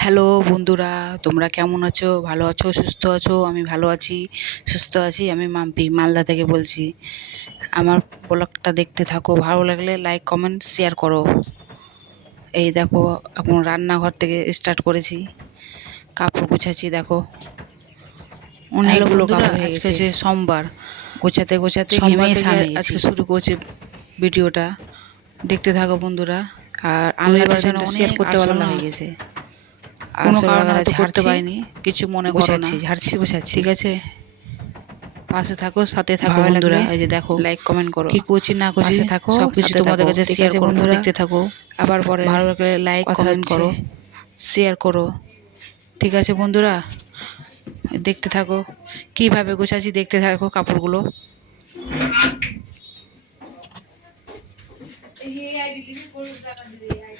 Hello বন্ধুরা তোমরা কেমন আছো? ভালো আছো? সুস্থ আছো? আমি ভালো আছি। সুস্থ আছি আমি মাম্পি মালদা থেকে বলছি। আমার ব্লগটা দেখতে থাকো ভালো লাগলে লাইক কমেন্ট শেয়ার করো। এই দেখো এখন রান্নাঘর থেকে স্টার্ট করেছি। কাপড় গোছাচ্ছি দেখো। অনেকগুলো কাপড় হয়ে গেছে। আজকে সোমবার। গোছাতে গোছাতে আজকে শুরু করছে ভিডিওটা দেখতে থাকো বন্ধুরা। আর আনলাইন শেয়ার করতে ভালো হয়ে গেছে। হয়তো ঝাড়তে পারিনি কিছু মনে গোছাচ্ছি ঝাড়ছি গোছাচ্ছি ঠিক আছে। পাশে থাকো সাথে থাকো বন্ধুরা এই যে দেখো। লাইক কমেন্ট করো। কি করছি না করছি থাকো সব কিছু তোমাদের কাছে শেয়ার বন্ধুরা। দেখতে থাকো। আবার পরে ভালো লাগলে লাইক কমেন্ট করো শেয়ার করো। ঠিক আছে বন্ধুরা দেখতে থাকো। কীভাবে গোছাচ্ছি দেখতে থাকো কাপড়গুলো। এত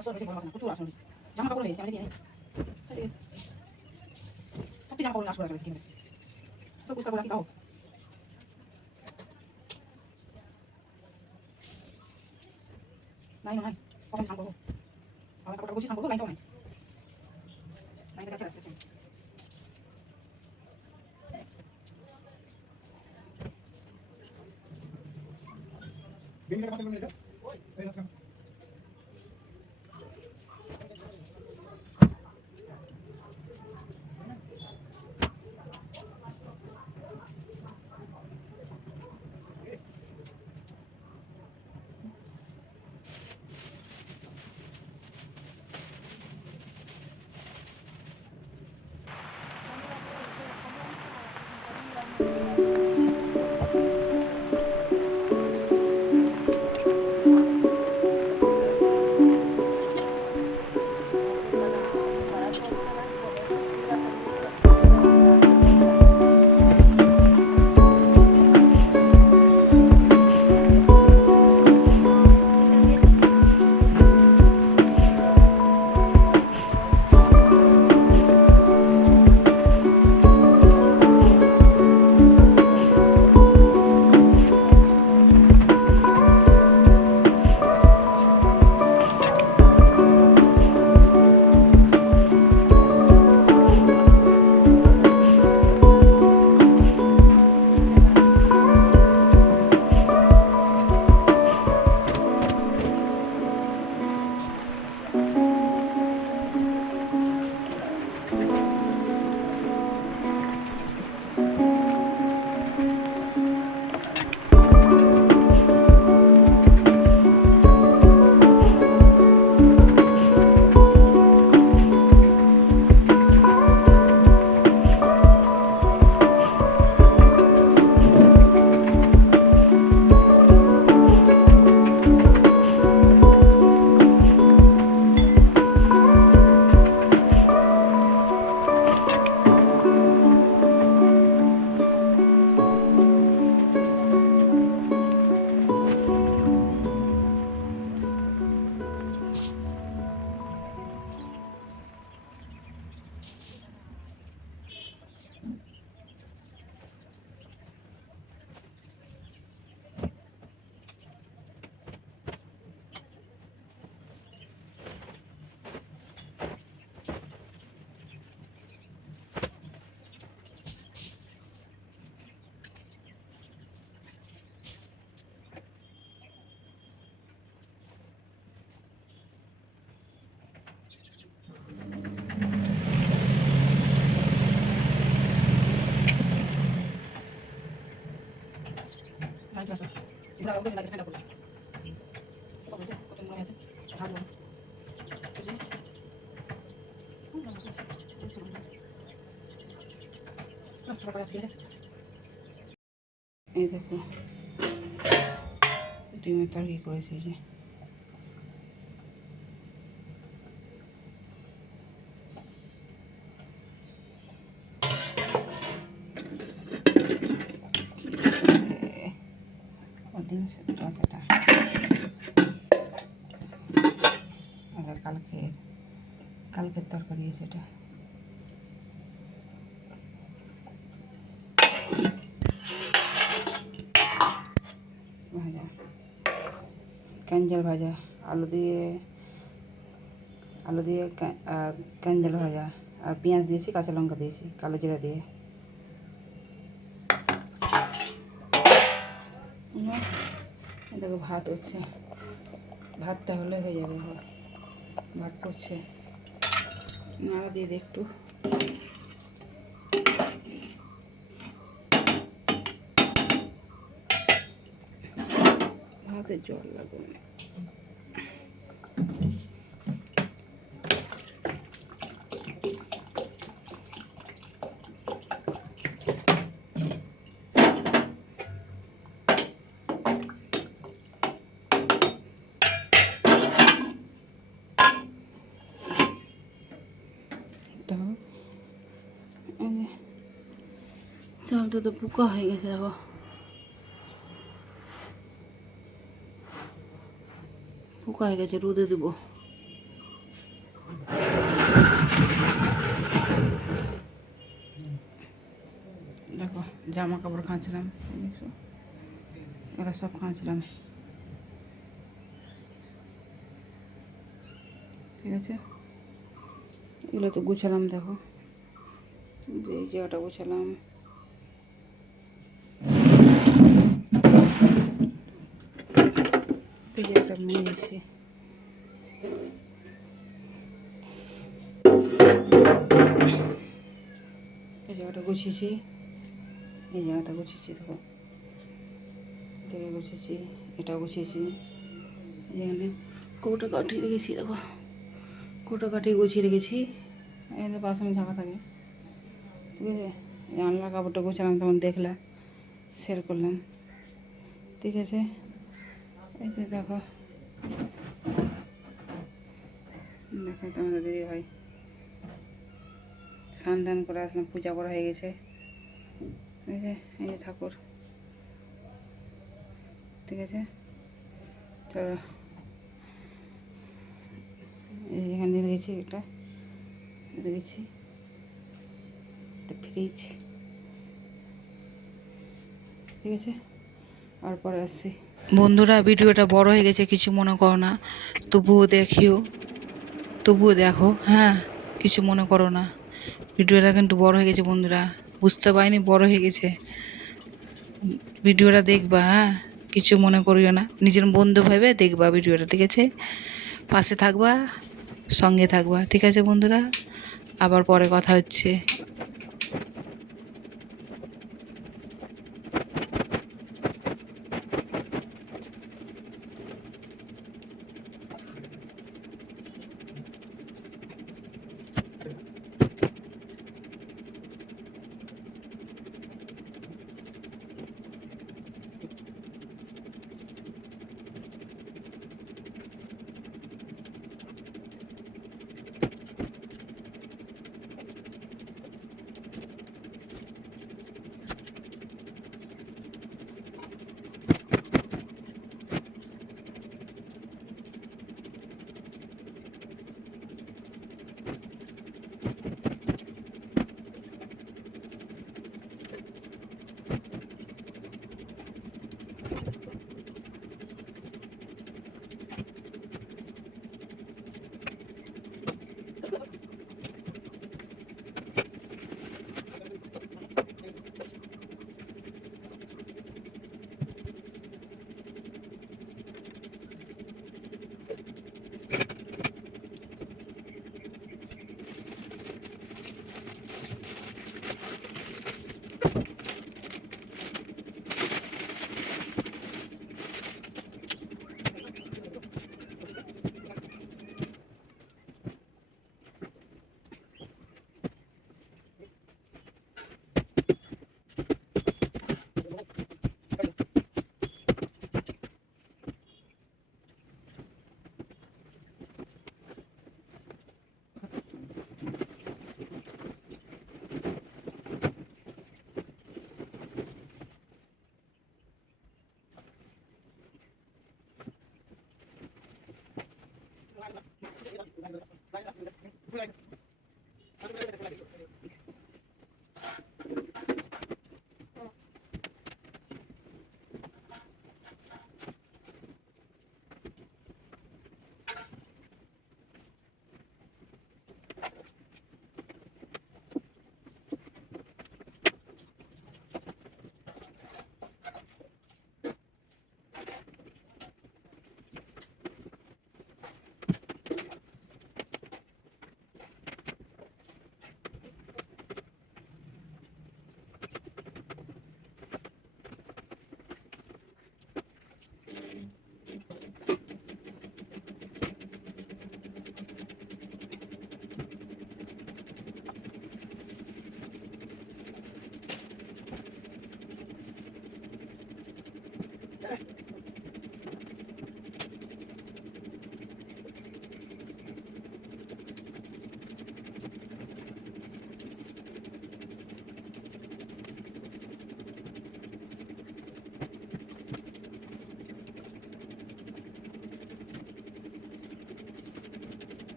আসল হয়েছে বড় কথা না, প্রচুর আসল জামা কাপড় হয়ে আমি দিয়ে সবটি জামা কাপড় আসল করে কিনবে তো পুস্তক রাখি দাও লাইনও নাই কখন স্নান করব আমার কাপড় গুছিয়ে স্নান করব লাইনটাও নাই লাইনটা কাছে আছে Venga, pásalo, mira. Venga, এই দেখো ডিমের তরকারি করেছি যে ও ডিম সেদ্ধ আছে এটা। এটা কালকে তরকারি এটা ভাজা। ক্যাঞ্জাল ভাজা, আলু দিয়ে আলু দিয়ে ক্যা- ক্যাঞ্জাল ভাজা, আর পেঁয়াজ দিয়েছি, কাঁচা লঙ্কা দিয়েছি, কালো জিরা দিয়ে। দেখো ভাত হচ্ছে। ভাতটা হলে হয়ে যাবে। ভাত পড়ছে নাড়া দিয়ে একটু। ভাতে জল লাগবে না দেখো এই যে চালটা তো পোকা হয়ে গেছে, দেখো। পোকা হয়ে গেছে, রোদে দেবো। দেখো, জামা কাপড় খাঁচলাম, দেখছ? এরা সব খাঁচলাম। ঠিক আছে? এগুলো তো গুছালাম, দেখো। এই জায়গাটা গুছালাম। এই জায়গাটা নিয়ে এসে এই জায়গাটা গুছিয়েছি। এই জায়গাটা গুছিয়েছি, দেখো। এই জায়গায় গুছিয়েছি। এটা গুছিয়েছি এখানে কৌটা কাঠি রেখেছি, দেখো। কৌটা কাঠি গুছিয়ে রেখেছি। এখানে বাসন ঝাঁকা থাকে। ঠিক আছে? জানলা কাপড়টা গুছালাম, তখন দেখলাম শেয়ার করলাম। ঠিক আছে? এই যে দেখো। দেখো তোমাদের দিদি ভাই স্নান টান করে আসলাম, পূজা করা হয়ে গেছে। এই যে এই যে ঠাকুর। ঠিক আছে? চলো। এখানে রেখেছি এটা রেখেছি ফ্রিজ ঠিক আছে? আর পরে আসছি। বন্ধুরা, ভিডিওটা বড় হয়ে গেছে, কিছু মনে করো না। তবুও দেখিও। তবুও দেখো হ্যাঁ কিছু মনে করো না। ভিডিওটা কিন্তু বড় হয়ে গেছে, বন্ধুরা। বুঝতে পারিনি, বড় হয়ে গেছে। ভিডিওটা দেখবা হ্যাঁ কিছু মনে করিও না। নিজের বন্ধু ভেবে দেখবা ভিডিওটা, ঠিক আছে? পাশে থাকবা, সঙ্গে থাকবা, ঠিক আছে, বন্ধুরা? আবার পরে কথা হচ্ছে।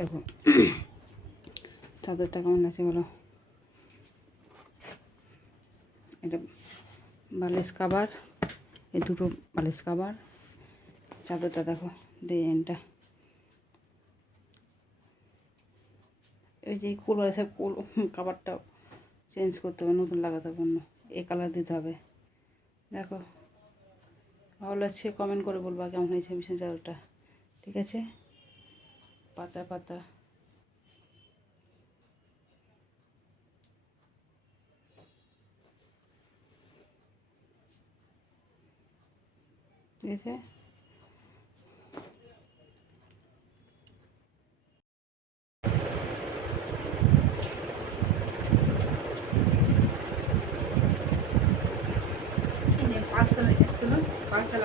দেখো। চাদরটা কেমন আছে বলো? এটা বালিশ কাবার এই দুটো বালিশ কাবার। চাদরটা দেখো ডিজাইনটা এই যে কুল আছে, কুল কাবারটা চেঞ্জ করতে হবে, নতুন লাগাতে হবে অন্য। এই কালার দিতে হবে। দেখো, ভালো লাগছে কমেন্ট করে বলবা কেমন হয়েছে মিশন চাদরটা। ঠিক আছে? পাতা পাতা ঠিক আছে পার্সেল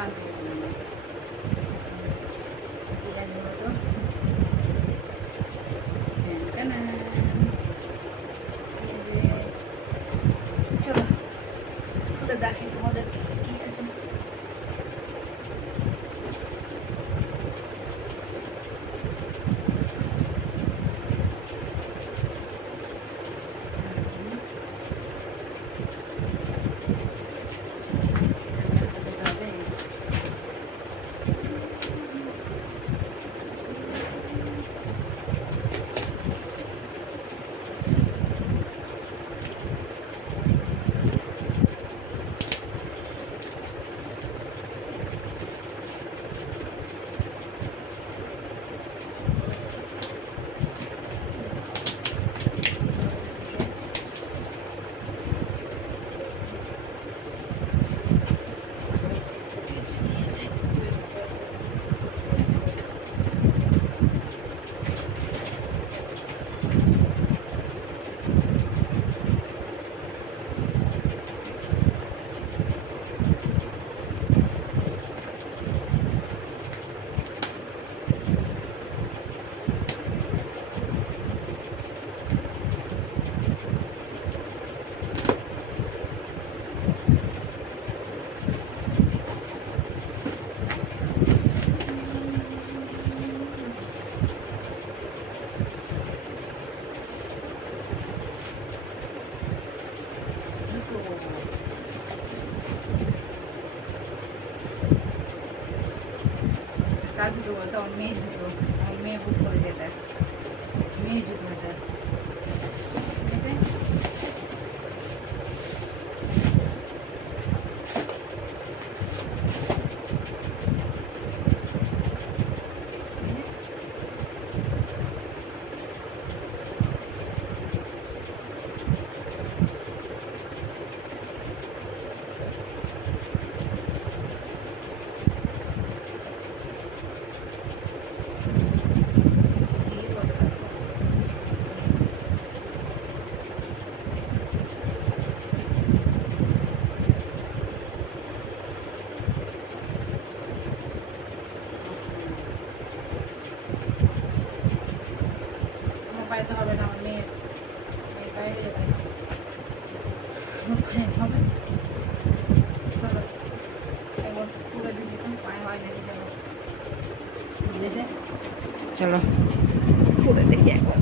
পুরো দেখি একবার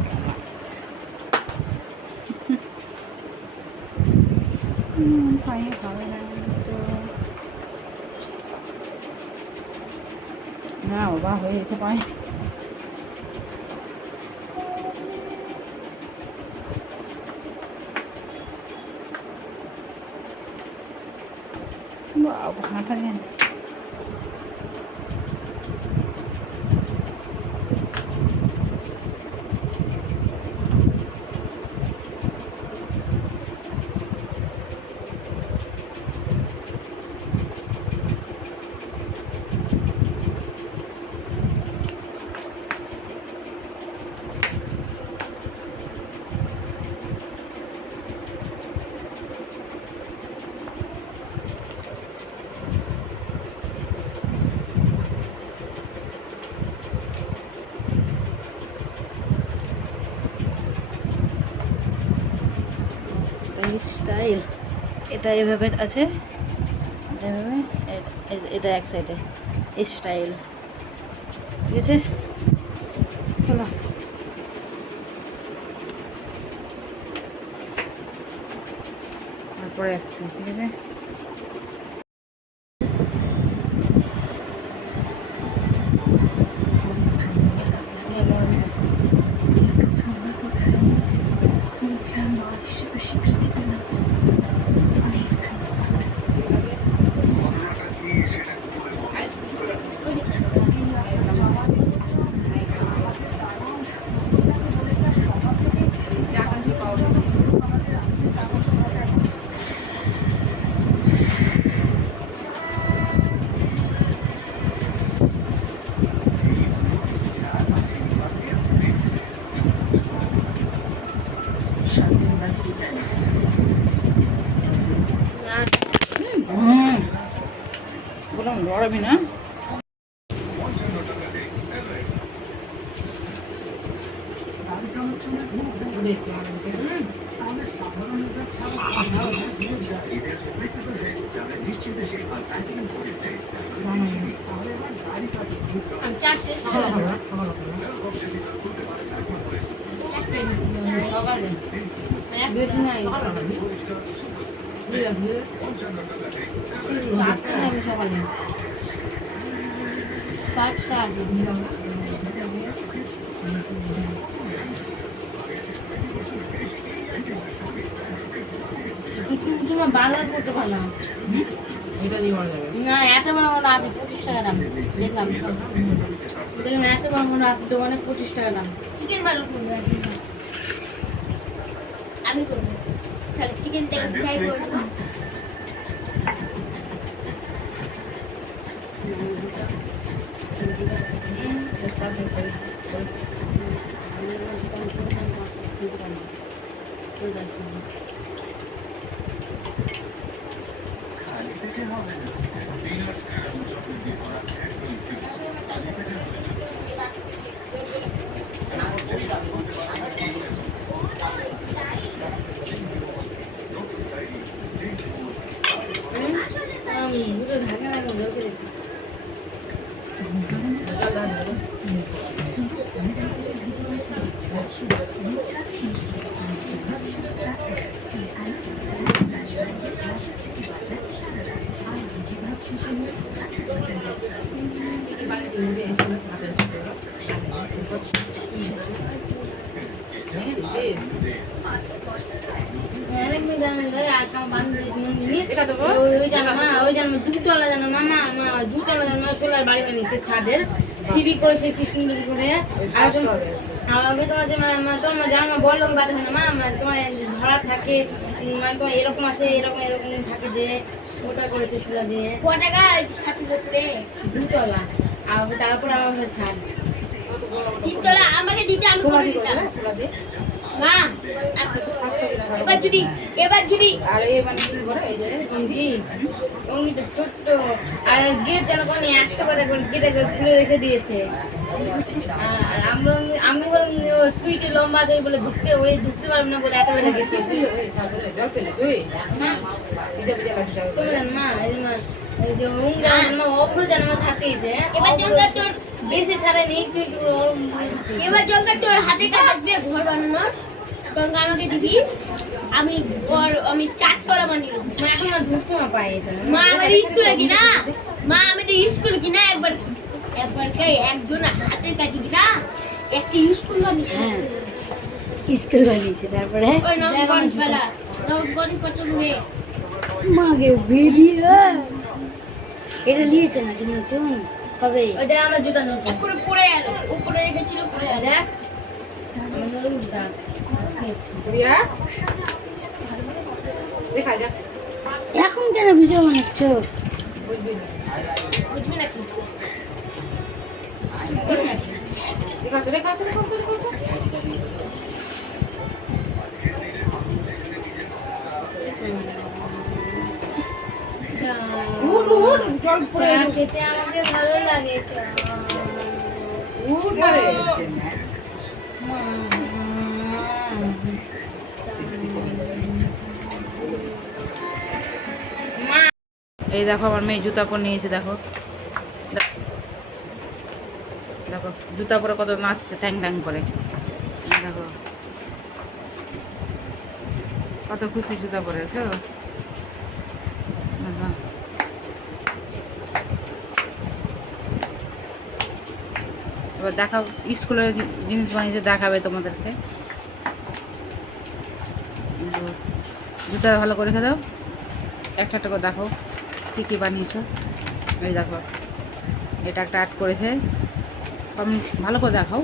পায়ে হবে না তো না বাবা হয়ে গেছে এটা এভাবে আছে। এটা এভাবে এটা এক সাইডে স্টাইল ঠিক আছে? চলো। তারপরে আসছি, ঠিক আছে? না, এত বড় মনে পঁচিশ টাকা দাম। দেখলাম। দেখলাম, এত বড় মনে আছে দোকানে পঁচিশ টাকা দাম। চিকেন ভালো করব আমি করব তাহলে চিকেনটাকে ফ্রাই করব দুটো ঢাকা রাখো দরকার অনেক মেয়ে জানে রে আর কাম বান্ধবী নন্দিনী এটা দেবো? ওই ওই জানো মা ওই জানো দুতলা জানো মামা মা জানো সোলার বাড়ি বানিয়েছে ছাদের। সিঁড়ি করেছে কি সুন্দর করে। আর তোমার যে তোমার না মা তোমার ধরা থাকে মানে তোমার এরকম আছে এরকম এরকম থাকে যে ওটা করেছে সোলা দিয়ে ক টাকা ছাতির উপরে? দুতলা। আর তারপর আমার ছাদ। তিনতলা আমাকে দিতে আমি করে দিতাম। মা এবার যদি এবার যদি আর এই মানে কি করে এই যে অঙ্কি অঙ্কি তো ছোট্ট আর গেট যেন কোনো একটা করে করে গেটে করে খুলে রেখে দিয়েছে। আর আমরা আমি বললাম সুইটে লম্বা বলে ঢুকতে ওই ঢুকতে পারব না বলে এত বেলা গেছে জল পেলে তুই? মা এটা তুমি জানো মা এই মা এই যে উংরা জানো অগ্র জানো ছাড়তেইছে এবার জঙ্গা তোর বেশি ছাড়েনি ছাড়তেইছে। এবার তোর হাতে বানানোর গঙ্গা আমাকে দিবি আমি আমি চারতলা বানিয়ে মা এখন না ঢুকতে মা পাই মা আমার স্কুলে কি না? মা আমাদের স্কুলে কি না? একবার একবার কে একজন হাতের কাজ দিবি না? একটা স্কুল বানিয়ে হ্যাঁ স্কুল বানিয়েছে তারপরে? ওই নবগঞ্জ বেলা নবগঞ্জ কত দূরে? মাকে ভিডিও এটা নিয়েছে নাকি নতুন? কবে ওইটা আমার জুতা নতুন। একবারে পড়ে গেল উপরে রেখেছিল পড়ে গেল। এখন কেন ভিডিও বানাচ্ছ? খেতে আমাকে ভালো লাগে এই দেখো আমার মেয়ে জুতা পরে নিয়েছে দেখো। দেখো, জুতা পরে কত নাচছে ট্যাং ট্যাং করে। দেখো। কত খুশি জুতা পরে, কেউ? দেখাও স্কুলের জিনিস বানিয়েছে দেখাবে তোমাদেরকে। জুতা ভালো করে রেখে দাও। একটা একটা করে দেখো, কী কী বানিয়েছো। এই দেখো, এটা একটা আর্ট করেছে। কমেন্ট ভালো করে দেখাও।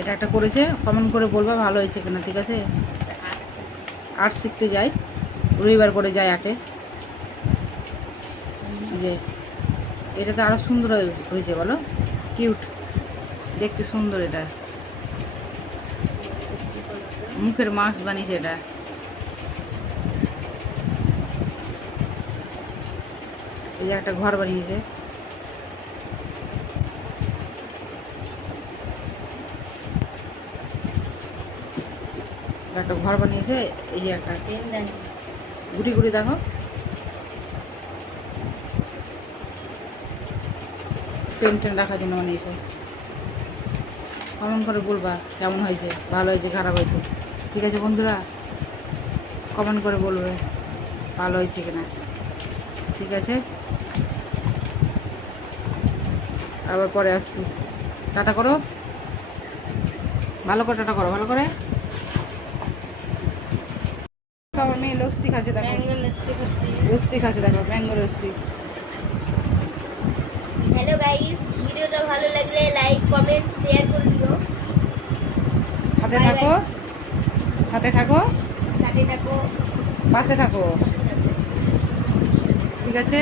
এটা একটা করেছে কমেন্ট করে বলবা, ভালো হয়েছে কিনা, ঠিক আছে? আর্ট শিখতে যাই, রবিবার করে যায় আটে যে এটা তো আরও সুন্দর হয়েছে, বলো। কিউট। দেখতে সুন্দর এটা। মুখের মাস্ক বানিয়েছে এটা। এই যে একটা ঘর বানিয়েছে। একটা ঘর বানিয়েছে। এই যে একটা গুটি গুটি দেখো টেন টেন রাখার জন্য বানিয়েছে। কমেন্ট করে বলবা কেমন হয়েছে? ভালো হয়েছে খারাপ হয়েছে? ঠিক আছে বন্ধুরা কমেন্ট করে বলবে ভালো হয়েছে কিনা। ঠিক আছে? আবার পরে আসছি। টাটা করো। ভালো করে টাটা করো ভালো করে। আমার মেয়ে লস্যি খাচ্ছে দেখো। লস্যি খাচ্ছে দেখো ম্যাঙ্গো লস্যি হ্যালো গাইস ভিডিওটা ভালো লাগলে লাইক কমেন্ট শেয়ার করে দিও। সাথে থাকো। সাথে থাকো। সাথে থাকো। পাশে থাকো। ঠিক আছে?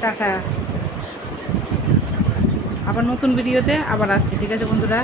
টাটা। আবার নতুন ভিডিওতে আবার আসছি। ঠিক আছে বন্ধুরা?